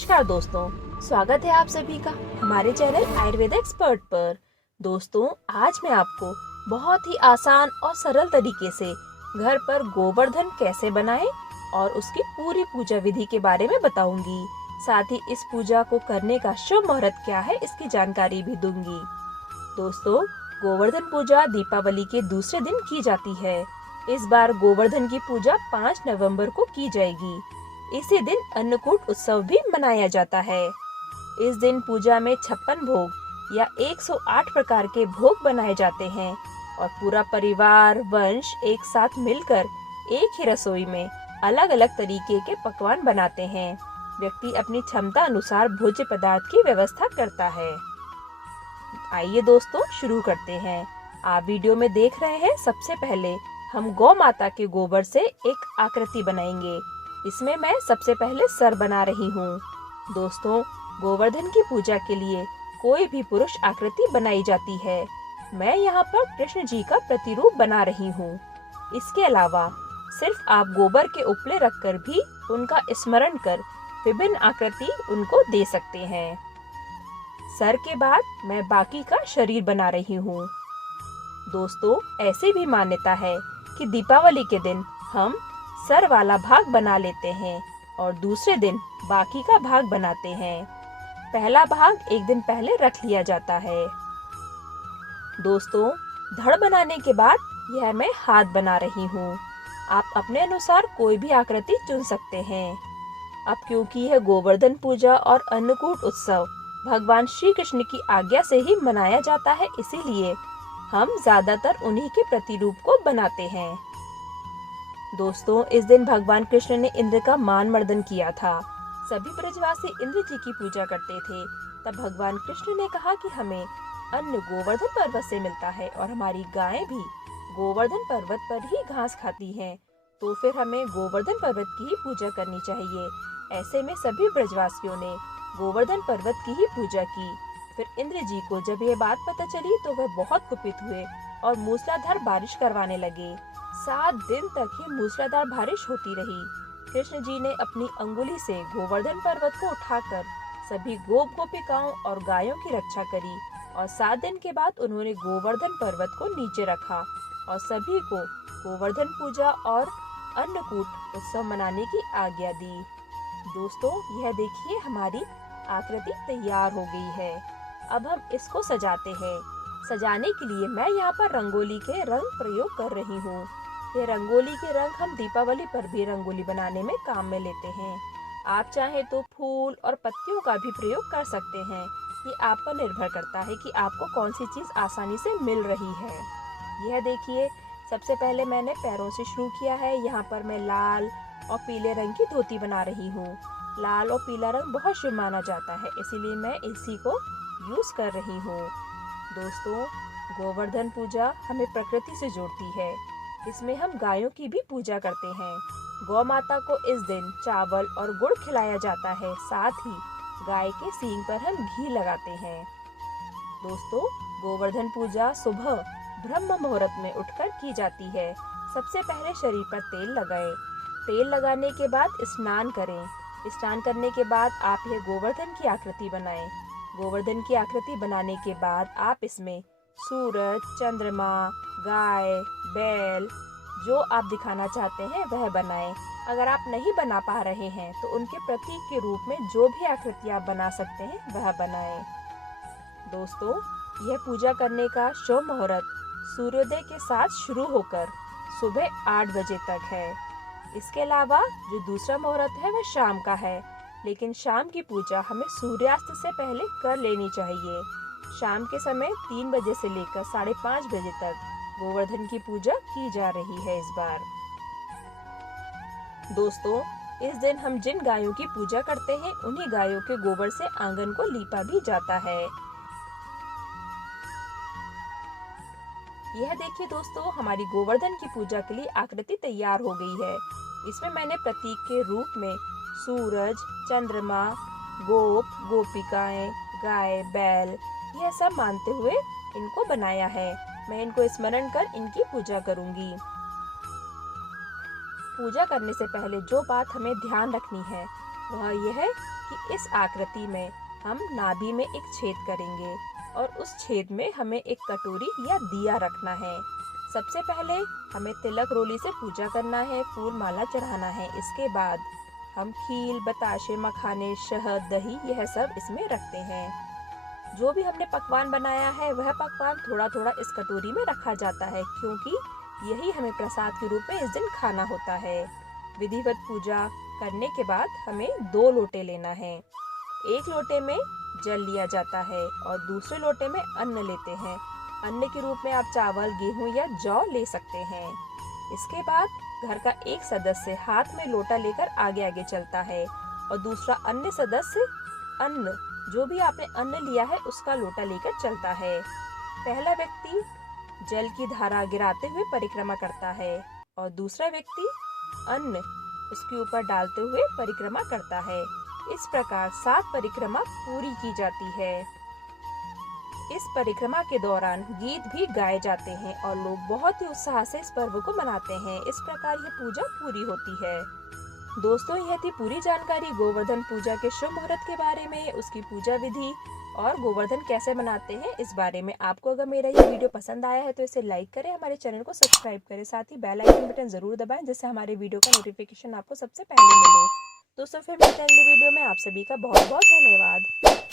नमस्कार दोस्तों, स्वागत है आप सभी का हमारे चैनल आयुर्वेद एक्सपर्ट पर। दोस्तों, आज मैं आपको बहुत ही आसान और सरल तरीके से घर पर गोवर्धन कैसे बनाएं और उसकी पूरी पूजा विधि के बारे में बताऊंगी। साथ ही इस पूजा को करने का शुभ मुहूर्त क्या है, इसकी जानकारी भी दूंगी। दोस्तों, गोवर्धन पूजा दीपावली के दूसरे दिन की जाती है। इस बार गोवर्धन की पूजा 5 नवंबर को की जाएगी। इसी दिन अन्नकूट उत्सव भी मनाया जाता है। इस दिन पूजा में 56 भोग या 108 प्रकार के भोग बनाए जाते हैं और पूरा परिवार वंश एक साथ मिलकर एक ही रसोई में अलग अलग तरीके के पकवान बनाते हैं। व्यक्ति अपनी क्षमता अनुसार भोज्य पदार्थ की व्यवस्था करता है। आइए दोस्तों, शुरू करते हैं। आप वीडियो में देख रहे हैं, सबसे पहले हम गौ माता के गोबर से एक आकृति बनाएंगे। इसमें मैं सबसे पहले सर बना रही हूँ। दोस्तों, गोवर्धन की पूजा के लिए कोई भी पुरुष आकृति बनाई जाती है। मैं यहाँ पर कृष्ण जी का प्रतिरूप बना रही हूँ। इसके अलावा सिर्फ आप गोबर के उपले रखकर भी उनका स्मरण कर विभिन्न आकृति उनको दे सकते हैं। सर के बाद मैं बाकी का शरीर बना रही हूँ। दोस्तों, ऐसी भी मान्यता है कि दीपावली के दिन हम सर वाला भाग बना लेते हैं और दूसरे दिन बाकी का भाग बनाते हैं। पहला भाग एक दिन पहले रख लिया जाता है। दोस्तों, धड़ बनाने के बाद यह मैं हाथ बना रही हूँ। आप अपने अनुसार कोई भी आकृति चुन सकते हैं। अब क्योंकि यह गोवर्धन पूजा और अन्नकूट उत्सव भगवान श्री कृष्ण की आज्ञा से ही मनाया जाता है, इसीलिए हम ज्यादातर उन्हीं के प्रतिरूप को बनाते हैं। दोस्तों, इस दिन भगवान कृष्ण ने इंद्र का मान मर्दन किया था। सभी ब्रजवासी इंद्र जी की पूजा करते थे। तब भगवान कृष्ण ने कहा कि हमें अन्न गोवर्धन पर्वत से मिलता है और हमारी गायें भी गोवर्धन पर्वत पर ही घास खाती हैं, तो फिर हमें गोवर्धन पर्वत की ही पूजा करनी चाहिए। ऐसे में सभी ब्रजवासियों ने गोवर्धन पर्वत की ही पूजा की। फिर इंद्र जी को जब ये बात पता चली तो वह बहुत कुपित हुए और मूसलाधार बारिश करवाने लगे। 7 दिन तक ही मूसलाधार बारिश होती रही। कृष्ण जी ने अपनी अंगुली से गोवर्धन पर्वत को उठाकर सभी गोप गोपिकाओं और गायों की रक्षा करी और 7 दिन के बाद उन्होंने गोवर्धन पर्वत को नीचे रखा और सभी को गोवर्धन पूजा और अन्नकूट उत्सव मनाने की आज्ञा दी। दोस्तों, यह देखिए, हमारी आकृति तैयार हो गई है। अब हम इसको सजाते हैं। सजाने के लिए मैं यहाँ पर रंगोली के रंग प्रयोग कर रही हूँ। ये रंगोली के रंग हम दीपावली पर भी रंगोली बनाने में काम में लेते हैं। आप चाहे तो फूल और पत्तियों का भी प्रयोग कर सकते हैं। ये आप पर निर्भर करता है कि आपको कौन सी चीज आसानी से मिल रही है। यह देखिए, सबसे पहले मैंने पैरों से शुरू किया है। यहाँ पर मैं लाल और पीले रंग की धोती बना रही हूँ। लाल और पीला रंग बहुत शुभ माना जाता है, इसीलिए मैं इसी को यूज कर रही हूँ। दोस्तों, गोवर्धन पूजा हमें प्रकृति से जोड़ती है। इसमें हम गायों की भी पूजा करते हैं। गौ माता को इस दिन चावल और गुड़ खिलाया जाता है। साथ ही गाय के सींग पर हम घी लगाते हैं। दोस्तों, गोवर्धन पूजा सुबह ब्रह्म मुहूर्त में उठकर की जाती है। सबसे पहले शरीर पर तेल लगाएं। तेल लगाने के बाद स्नान करें। स्नान करने के बाद आप यह गोवर्धन की आकृति बनाएं। गोवर्धन की आकृति बनाने के बाद आप इसमें सूरज, चंद्रमा, गाय, बैल, जो आप दिखाना चाहते हैं वह बनाएं। अगर आप नहीं बना पा रहे हैं तो उनके प्रतीक के रूप में जो भी आकृति आप बना सकते हैं वह बनाएं। दोस्तों, यह पूजा करने का शुभ मुहूर्त सूर्योदय के साथ शुरू होकर सुबह 8 बजे तक है। इसके अलावा जो दूसरा मुहूर्त है वह शाम का है, लेकिन शाम की पूजा हमें सूर्यास्त से पहले कर लेनी चाहिए। शाम के समय 3 बजे से लेकर 5:30 बजे तक गोवर्धन की पूजा की जा रही है इस बार। दोस्तों, इस दिन हम जिन गायों की पूजा करते हैं उन्हीं गायों के गोबर से आंगन को लीपा भी जाता है। यह देखिए दोस्तों, हमारी गोवर्धन की पूजा के लिए आकृति तैयार हो गई है। इसमें मैंने प्रतीक के रूप में सूरज, चंद्रमा, गोप, गोपिकाएं, गाय, बैल, यह सब मानते हुए इनको बनाया है। मैं इनको स्मरण कर इनकी पूजा करूंगी। पूजा करने से पहले जो बात हमें ध्यान रखनी है वह यह है कि इस आकृति में हम नाभि में एक छेद करेंगे और उस छेद में हमें एक कटोरी या दिया रखना है। सबसे पहले हमें तिलक रोली से पूजा करना है, फूल माला चढ़ाना है। इसके बाद हम खील, बताशे, मखाने, शहद, दही यह सब इसमें रखते हैं। जो भी हमने पकवान बनाया है वह पकवान थोड़ा थोड़ा इस कटोरी में रखा जाता है, क्योंकि यही हमें प्रसाद के रूप में इस दिन खाना होता है। विधिवत पूजा करने के बाद हमें 2 लोटे लेना है। एक लोटे में जल लिया जाता है और दूसरे लोटे में अन्न लेते हैं। अन्न के रूप में आप चावल, गेहूं या जौ ले सकते हैं। इसके बाद घर का एक सदस्य हाथ में लोटा लेकर आगे आगे चलता है और दूसरा अन्य सदस्य अन्न, जो भी आपने अन्न लिया है उसका लोटा लेकर चलता है। पहला व्यक्ति जल की धारा गिराते हुए परिक्रमा करता है और दूसरा व्यक्ति अन्न उसके ऊपर डालते हुए परिक्रमा करता है। इस प्रकार 7 परिक्रमा पूरी की जाती है। इस परिक्रमा के दौरान गीत भी गाए जाते हैं और लोग बहुत ही उत्साह से इस पर्व को मनाते हैं। इस प्रकार यह पूजा पूरी होती है। दोस्तों, यह थी पूरी जानकारी गोवर्धन पूजा के शुभ मुहूर्त के बारे में, उसकी पूजा विधि और गोवर्धन कैसे मनाते हैं इस बारे में। आपको अगर मेरा ये वीडियो पसंद आया है तो इसे लाइक करें, हमारे चैनल को सब्सक्राइब करें, साथ ही बेल आइकन बटन जरूर दबाएं, जिससे हमारे वीडियो का नोटिफिकेशन आपको सबसे पहले मिले। दोस्तों, फिर मिलते हैं अगली वीडियो में। आप सभी का बहुत बहुत धन्यवाद।